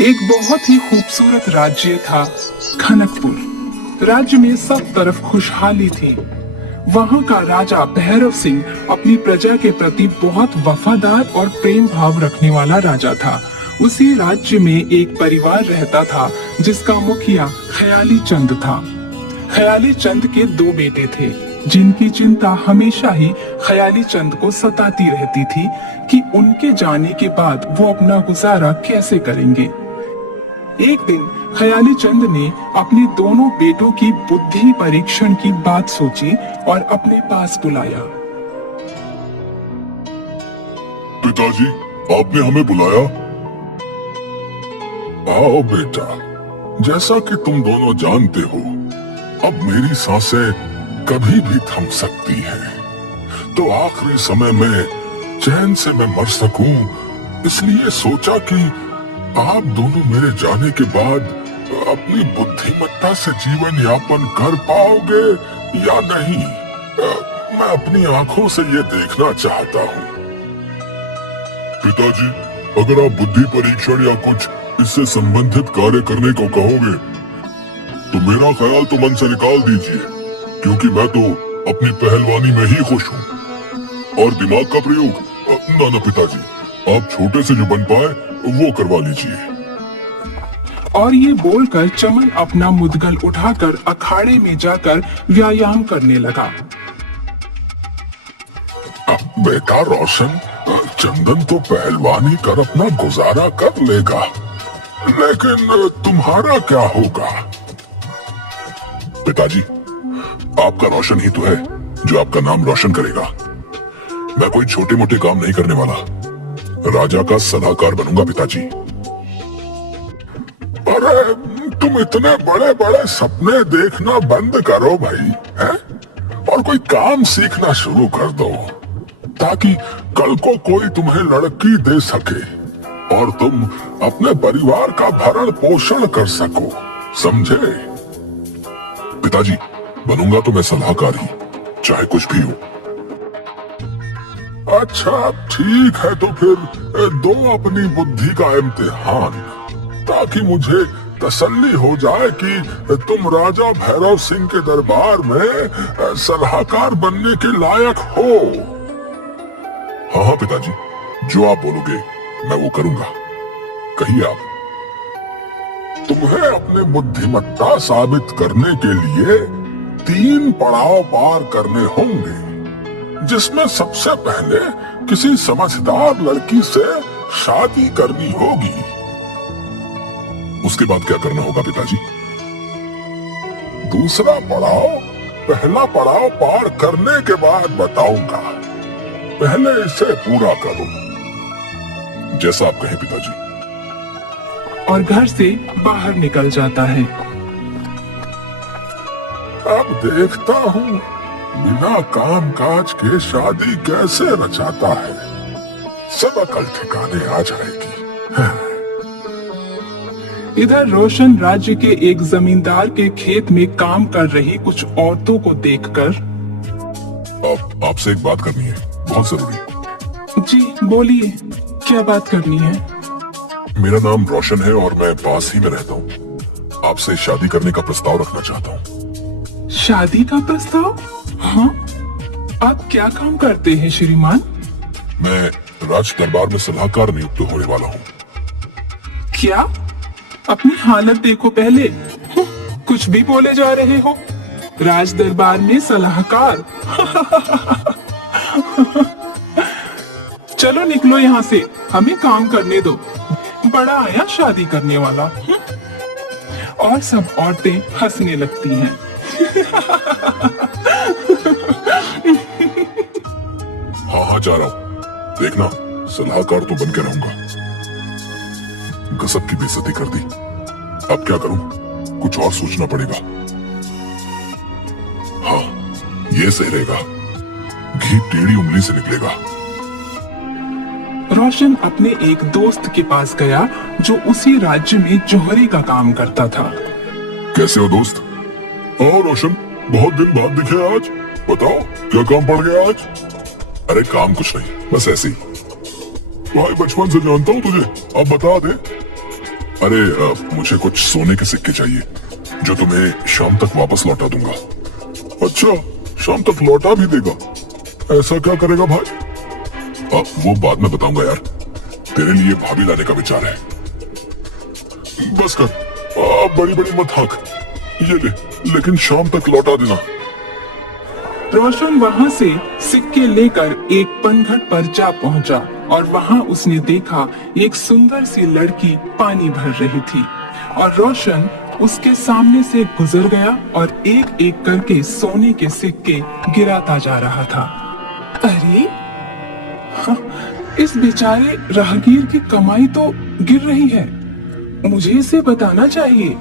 एक बहुत ही खूबसूरत राज्य था खनकपुर। राज्य में सब तरफ खुशहाली थी। वहाँ का राजा भैरव सिंह अपनी प्रजा के प्रति बहुत वफादार और प्रेम भाव रखने वाला राजा था। उसी राज्य में एक परिवार रहता था जिसका मुखिया ख्याली चंद था। ख्याली चंद के दो बेटे थे जिनकी चिंता हमेशा ही ख्याली चंद को सताती रहती थी कि उनके जाने के बाद वो अपना गुजारा कैसे करेंगे। एक दिन ख्याली चंद ने अपने दोनों बेटों की बुद्धि परीक्षण की बात सोची और अपने पास बुलाया। पिताजी, आपने हमें बुलाया? आओ बेटा, जैसा कि तुम दोनों जानते हो, अब मेरी सांसें कभी भी थम सकती हैं। तो आखिरी समय में चैन से मैं मर सकूं, इसलिए सोचा कि आप दोनों मेरे जाने के बाद अपनी बुद्धिमत्ता से जीवन यापन कर पाओगे या नहीं, मैं अपनी आंखों से ये देखना चाहता हूँ। पिताजी, अगर आप बुद्धि परीक्षण या कुछ इससे संबंधित कार्य करने को कहोगे तो मेरा ख्याल तो मन से निकाल दीजिए, क्योंकि मैं तो अपनी पहलवानी में ही खुश हूँ। और दिमाग का प्रयोग ना पिताजी, आप छोटे से जो बन पाए वो करवा लीजिए। और ये बोलकर चमन अपना मुद्गल उठाकर अखाड़े में जाकर व्यायाम करने लगा। बेटा रोशन, चंदन तो पहलवानी कर अपना गुजारा कर लेगा, लेकिन तुम्हारा क्या होगा? पिताजी, आपका रोशन ही तो है जो आपका नाम रोशन करेगा। मैं कोई छोटे मोटे काम नहीं करने वाला, राजा का सलाहकार बनूंगा पिताजी। अरे तुम इतने बड़े बड़े सपने देखना बंद करो भाई, हैं? और कोई काम सीखना शुरू कर दो ताकि कल को कोई तुम्हें लड़की दे सके और तुम अपने परिवार का भरण पोषण कर सको, समझे? पिताजी, बनूंगा तो मैं सलाहकार ही, चाहे कुछ भी हो। अच्छा ठीक है, तो फिर दो अपनी बुद्धि का इम्तिहान, ताकि मुझे तसल्ली हो जाए कि तुम राजा भैरव सिंह के दरबार में सलाहकार बनने के लायक हो। हाँ हाँ पिताजी, जो आप बोलोगे मैं वो करूंगा। कहिए आप। तुम्हें अपने बुद्धिमत्ता साबित करने के लिए 3 पड़ाव पार करने होंगे, जिसमें सबसे पहले किसी समझदार लड़की से शादी करनी होगी। उसके बाद क्या करना होगा पिताजी? दूसरा पड़ाव पहला पड़ाव पार करने के बाद बताऊंगा, पहले इसे पूरा करो। जैसा आप कहें पिताजी। और घर से बाहर निकल जाता है। अब देखता हूँ बिना काम काज के शादी कैसे रचाता है, सब अकल ठिकाने आ जाएगी। इधर रोशन राज्य के एक जमींदार के खेत में काम कर रही कुछ औरतों को देखकर, आपसे एक बात करनी है, बहुत जरूरी। जी बोलिए, क्या बात करनी है? मेरा नाम रोशन है और मैं पास ही में रहता हूँ। आपसे शादी करने का प्रस्ताव रखना चाहता हूँ। शादी का प्रस्ताव? हाँ, आप क्या काम करते हैं श्रीमान? मैं राज दरबार में सलाहकार नियुक्त होने वाला हूँ। क्या? अपनी हालत देखो पहले, कुछ भी बोले जा रहे हो। राज दरबार में सलाहकार? चलो निकलो यहाँ से, हमें काम करने दो। बड़ा आया शादी करने वाला। और सब औरतें हंसने लगती हैं। हाँ हाँ जा रहा हूँ, देखना सलाहकार तो बन के रहूंगा। गजब की बेइज्जती कर दी, अब क्या करूं? कुछ और सोचना पड़ेगा। हाँ ये सही रहेगा, घी टेढ़ी उंगली से निकलेगा। रोशन अपने एक दोस्त के पास गया जो उसी राज्य में जोहरी का काम करता था। कैसे हो दोस्त? हाँ रोशन, बहुत दिन बाद दिखे आज, बताओ क्या काम पड़ गया आज? अरे काम कुछ नहीं, बस ऐसे ही। भाई बचपन से जानता हूँ तुझे, अब बता दे। अरे मुझे कुछ सोने के सिक्के चाहिए जो तुम्हें शाम तक वापस लौटा दूंगा। अच्छा, शाम तक लौटा भी देगा? ऐसा क्या करेगा भाई? वो बाद में बताऊंगा यार। तेरे लिए भाभी लाने का विचार है। बस कर, बड़ी बड़ी मत हाँक। ये ले, लेकिन शाम तक लौटा देना। रोशन वहां से सिक्के लेकर एक पनघट पर जा पहुंचा और वहां उसने देखा एक सुंदर सी लड़की पानी भर रही थी और रोशन उसके सामने से गुजर गया और एक एक करके सोने के सिक्के गिराता जा रहा था। अरे हाँ, इस बेचारे राहगीर की कमाई तो गिर रही है, मुझे इसे बताना चाहिए।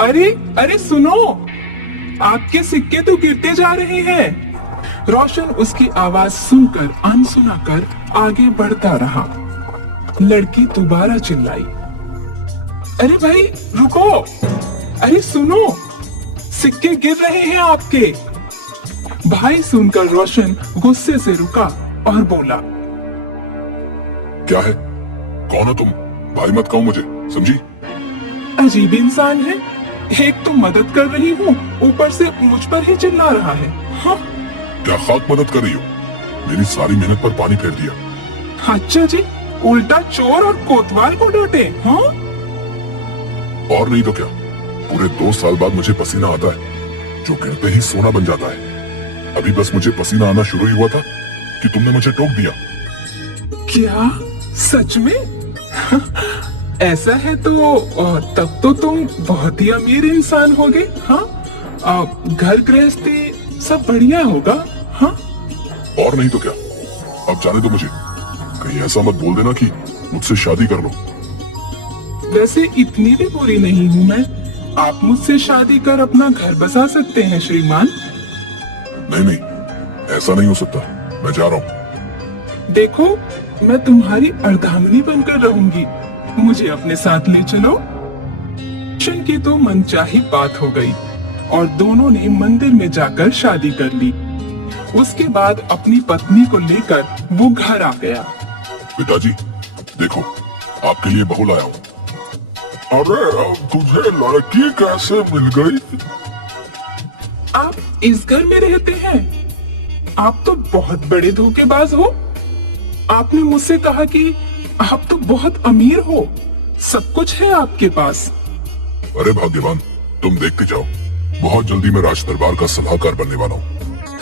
अरे अरे सुनो, आपके सिक्के तो गिरते जा रहे हैं। रोशन उसकी आवाज सुनकर अनसुना कर आगे बढ़ता रहा। लड़की दोबारा चिल्लाई, अरे भाई रुको, अरे सुनो, सिक्के गिर रहे हैं आपके। भाई सुनकर रोशन गुस्से से रुका और बोला, क्या है? कौन हो तुम? भाई मत कहो मुझे, समझी? अजीब इंसान है, एक तो मदद कर रही हूँ, ऊपर से मुझ पर ही चिल्ला रहा है। हाँ? क्या खाक मदद कर रही हो? मेरी सारी मेहनत पर पानी फेर दिया। अच्छा जी, उल्टा चोर और कोतवाल को डांटे। हाँ? और नहीं तो क्या, पूरे 2 साल बाद मुझे पसीना आता है जो गिरते ही सोना बन जाता है। अभी बस मुझे पसीना आना शुरू ही हुआ था कि तुमने मुझे टोक दिया। क्या सच में? ऐसा है तो तब तो तुम बहुत ही अमीर इंसान होगे। हाँ, घर गृहस्थी सब बढ़िया होगा। हाँ? और नहीं तो क्या, अब जाने दो मुझे। कहीं ऐसा मत बोल देना कि मुझसे शादी कर लो। वैसे इतनी भी बुरी नहीं हूँ मैं, आप मुझसे शादी कर अपना घर बसा सकते हैं श्रीमान। नहीं नहीं, ऐसा नहीं हो सकता, मैं जा रहा हूँ। देखो, मैं तुम्हारी अर्धांगिनी बनकर रहूंगी, मुझे अपने साथ ले चलो। रोशन की तो मनचाही बात हो गई और दोनों ने मंदिर में जाकर शादी कर ली। उसके बाद अपनी पत्नी को लेकर वो घर आ गया। पिताजी देखो, आपके लिए बहू लाया हूँ। अरे तुझे लड़की कैसे मिल गई? आप इस घर में रहते हैं? आप तो बहुत बड़े धोखेबाज हो। आपने मुझसे कहा कि आप तो बहुत अमीर हो, सब कुछ है आपके पास। अरे भाग्यवान, तुम देखते जाओ, बहुत जल्दी मैं राज दरबार का सलाहकार बनने वाला हूँ।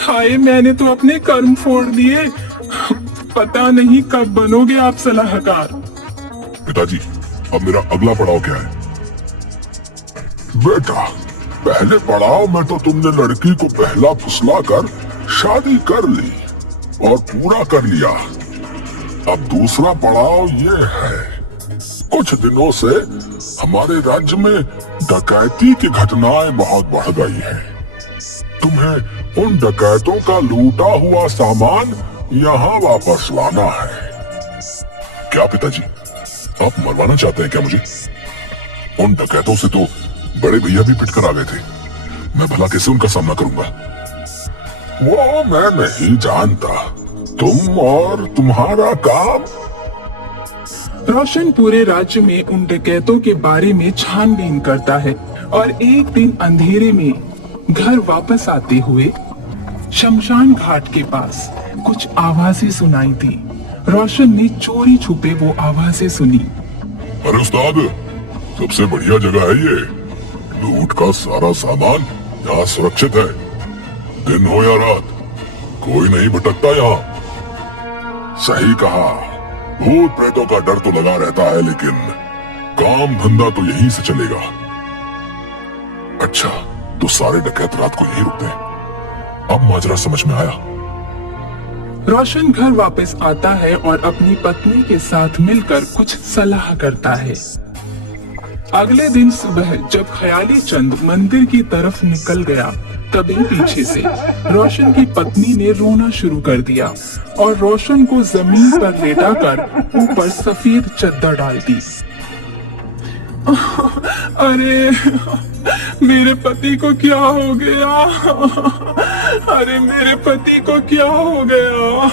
हाय, मैंने तो अपने कर्म फोड़ दिए, पता नहीं कब बनोगे आप सलाहकार। पिताजी, अब मेरा अगला पड़ाव क्या है? बेटा, पहले पड़ाव में तो तुमने लड़की को पहला फुसला कर शादी कर ली और पूरा कर लिया। अब दूसरा पड़ाव ये है, कुछ दिनों से हमारे राज्य में डकैती की घटनाएं बहुत बढ़ गई है। तुम्हें उन डकैतों का लूटा हुआ सामान यहाँ वापस लाना है। क्या पिताजी, आप मरवाना चाहते हैं क्या मुझे? उन डकैतों से तो बड़े भैया भी पिटकर आ गए थे, मैं भला कैसे उनका सामना करूंगा? वो मैं नहीं जानता, तुम और तुम्हारा काम। रोशन पूरे राज्य में उन डकैतों के बारे में छानबीन करता है और एक दिन अंधेरे में घर वापस आते हुए शमशान घाट के पास कुछ आवाजें सुनाई दी। रोशन ने चोरी छुपे वो आवाजें सुनी। अरे उस्ताद, सबसे बढ़िया जगह है ये, लूट का सारा सामान यहाँ सुरक्षित है। दिन हो या रात, कोई नहीं भटकता यहाँ। सही कहा, भूत प्रेतों का डर तो लगा रहता है, लेकिन काम धंधा तो यहीं से चलेगा। अच्छा, तो सारे डकैत रात को यहीं रुकते हैं। अब माजरा समझ में आया। रोशन घर वापस आता है और अपनी पत्नी के साथ मिलकर कुछ सलाह करता है। अगले दिन सुबह जब ख्याली चंद मंदिर की तरफ निकल गया, तभी पीछे से रोशन की पत्नी ने रोना शुरू कर दिया और रोशन को जमीन पर लेटाकर ऊपर सफेद चद्दर डाल दी। अरे मेरे पति को क्या हो गया? अरे मेरे पति को क्या हो गया?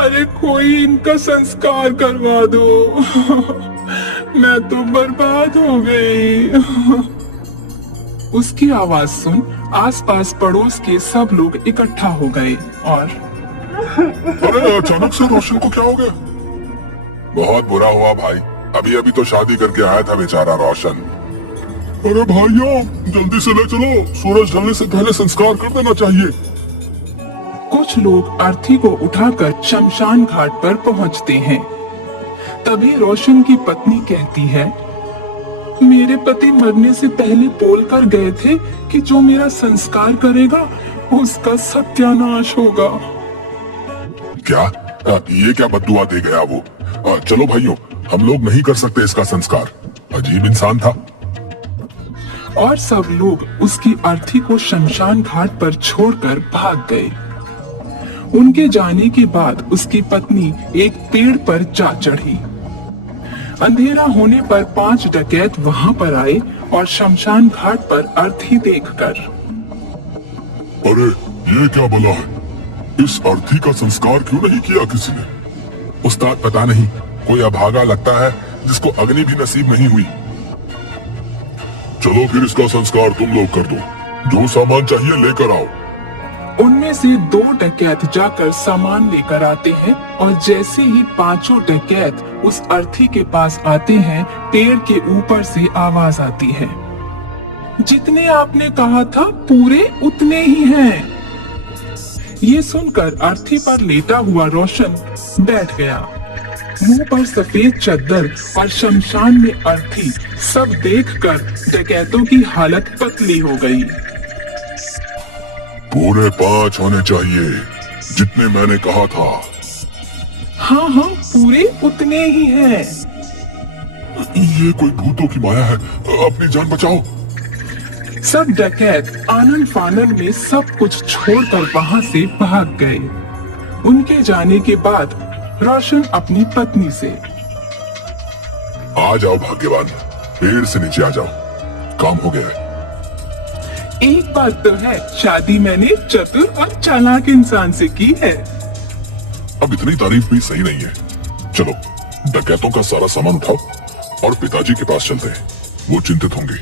अरे कोई इनका संस्कार करवा दो। मैं तो बर्बाद हो गई। उसकी आवाज सुन आसपास पड़ोस के सब लोग इकट्ठा हो गए और अरे अचानक से रोशन को क्या हो गया? बहुत बुरा हुआ भाई, अभी अभी तो शादी करके आया था बेचारा रोशन। अरे भाइयों जल्दी से ले चलो, सूरज ढलने से पहले संस्कार कर देना चाहिए। कुछ लोग अर्थी को उठाकर शमशान घाट पर पहुंचते हैं। तभी रोशन की पत्नी कहती है, मेरे पति मरने से पहले बोलकर गए थे कि जो मेरा संस्कार करेगा उसका सत्यानाश होगा। क्या ये क्या बद्दुआ दे गया वो? चलो भाइयों, हम लोग नहीं कर सकते इसका संस्कार, अजीब इंसान था। और सब लोग उसकी अर्थी को शमशान घाट पर छोड़कर भाग गए। उनके जाने के बाद उसकी पत्नी एक पेड़ पर जा चढ़ी। अंधेरा होने पर 5 डकैत वहां पर आए और शमशान घाट पर अर्थी देखकर, अरे ये क्या बला है? इस अर्थी का संस्कार क्यों नहीं किया किसी ने? उस्ताद पता नहीं, कोई अभागा लगता है जिसको अग्नि भी नसीब नहीं हुई। चलो फिर इसका संस्कार तुम लोग कर दो, जो सामान चाहिए लेकर आओ। उनमें से 2 डकैत जाकर सामान लेकर आते हैं और जैसे ही 5 डकैत उस अर्थी के पास आते हैं, पेड़ के ऊपर से आवाज आती है, जितने आपने कहा था पूरे उतने ही हैं। ये सुनकर अर्थी पर लेटा हुआ रोशन बैठ गया। मुंह पर सफेद चद्दर और शमशान में अर्थी सब देखकर डकैतों की हालत पतली हो गई। पूरे 5 होने चाहिए, जितने मैंने कहा था। हाँ हाँ, पूरे उतने ही हैं। ये कोई भूतों की माया है, अपनी जान बचाओ। सब डकैत आनन फानन में सब कुछ छोड़कर वहां से भाग गए। उनके जाने के बाद रोशन अपनी पत्नी से, आ जाओ भाग्यवान, पेड़ से नीचे आ जाओ, काम हो गया है। एक बात तो है, शादी मैंने चतुर और चालाक इंसान से की है। अब इतनी तारीफ भी सही नहीं है। चलो डकैतों का सारा सामान उठाओ और पिताजी के पास चलते हैं, वो चिंतित होंगे।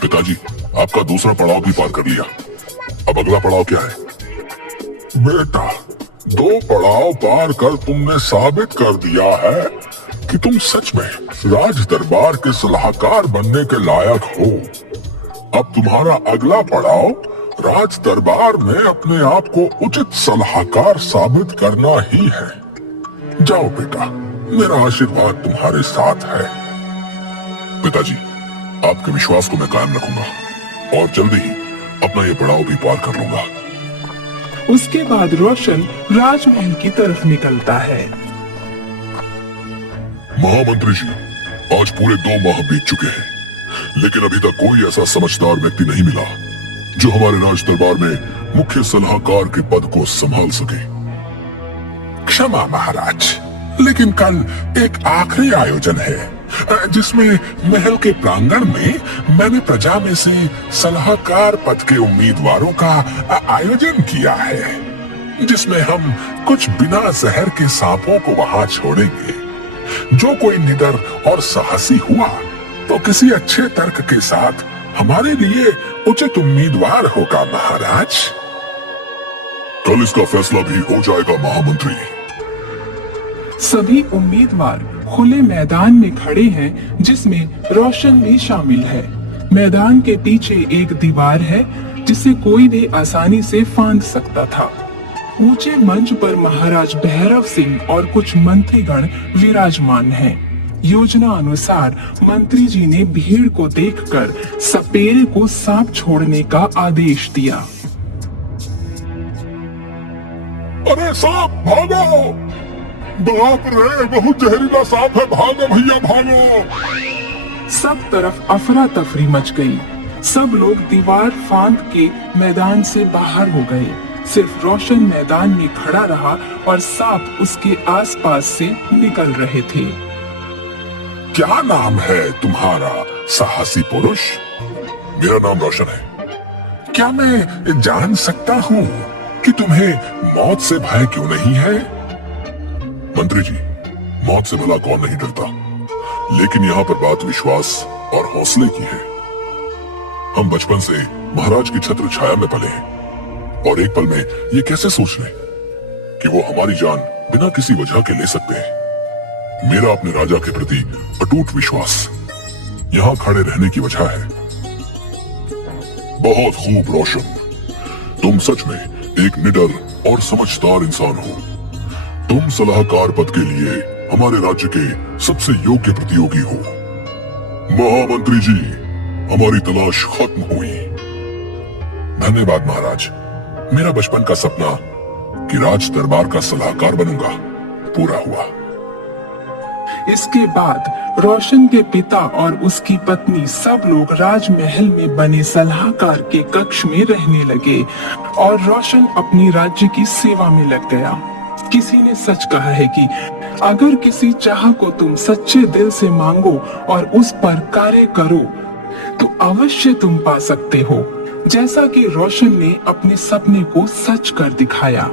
पिताजी, आपका दूसरा पड़ाव भी पार कर लिया, अब अगला पड़ाव क्या है? बेटा, 2 पड़ाव पार कर तुमने साबित कर दिया है कि तुम सच में राज दरबार के सलाहकार बनने के लायक हो। अब तुम्हारा अगला पड़ाव राज दरबार में अपने आप को उचित सलाहकार साबित करना ही है। जाओ बेटा, मेरा आशीर्वाद तुम्हारे साथ है। पिताजी, आपके विश्वास को मैं कायम रखूंगा और जल्दी ही अपना ये पड़ाव भी पार कर लूंगा। उसके बाद रोशन राजमहल की तरफ निकलता है। महामंत्री जी, आज पूरे 2 माह बीत चुके हैं, लेकिन अभी तक कोई ऐसा समझदार व्यक्ति नहीं मिला जो हमारे राज दरबार में मुख्य सलाहकार के पद को संभाल सके। क्षमा महाराज, लेकिन कल एक आखिरी आयोजन है जिसमें महल के प्रांगण में मैंने प्रजा में से सलाहकार पद के उम्मीदवारों का आयोजन किया है, जिसमें हम कुछ बिना जहर के सांपों को वहां छोड़ेंगे। जो कोई निडर और साहसी हुआ तो किसी अच्छे तर्क के साथ हमारे लिए उचित उम्मीदवार होगा महाराज। कल इसका फैसला भी हो जाएगा महामंत्री। सभी उम्मीदवार खुले मैदान में खड़े हैं, जिसमें रोशन भी शामिल है। मैदान के पीछे एक दीवार है जिसे कोई भी आसानी से फांद सकता था। ऊंचे मंच पर महाराज भैरव सिंह और कुछ मंत्रीगण विराजमान हैं। योजना अनुसार मंत्री जी ने भीड़ को देखकर सपेरे को सांप छोड़ने का आदेश दिया। अरे सांप भागो! बाप रे, बहुत जहरीला सांप है, भागो भैया भागो! सब तरफ अफरा तफरी मच गई। सब लोग दीवार फांद के मैदान से बाहर हो गए। सिर्फ रोशन मैदान में खड़ा रहा और सांप उसके आसपास से निकल रहे थे। क्या नाम है तुम्हारा साहसी पुरुष? मेरा नाम रोशन है। क्या मैं जान सकता हूँ कि तुम्हें मौत से भय क्यों नहीं है? मंत्री जी, मौत से भला कौन नहीं डरता, लेकिन यहाँ पर बात विश्वास और हौसले की है। हम बचपन से महाराज की छत्र छाया में पले हैं और एक पल में ये कैसे सोच लें कि वो हमारी जान बिना किसी वजह के ले सकते हैं। मेरा अपने राजा के प्रति अटूट विश्वास यहाँ खड़े रहने की वजह है। बहुत खूब रोशन, तुम सच में एक निडर और समझदार इंसान हो। तुम सलाहकार पद के लिए हमारे राज्य के सबसे योग्य प्रतियोगी हो। महामंत्री जी, हमारी तलाश खत्म हुई। धन्यवाद महाराज। मेरा बचपन का सपना कि राज दरबार का सलाहकार बनूंगा पूरा हुआ। इसके बाद रोशन के पिता और उसकी पत्नी सब लोग राजमहल में बने सलाहकार के कक्ष में रहने लगे और रोशन अपनी राज्य की सेवा में लग गया। किसी ने सच कहा है कि अगर किसी चाह को तुम सच्चे दिल से मांगो और उस पर कार्य करो तो अवश्य तुम पा सकते हो, जैसा कि रोशन ने अपने सपने को सच कर दिखाया।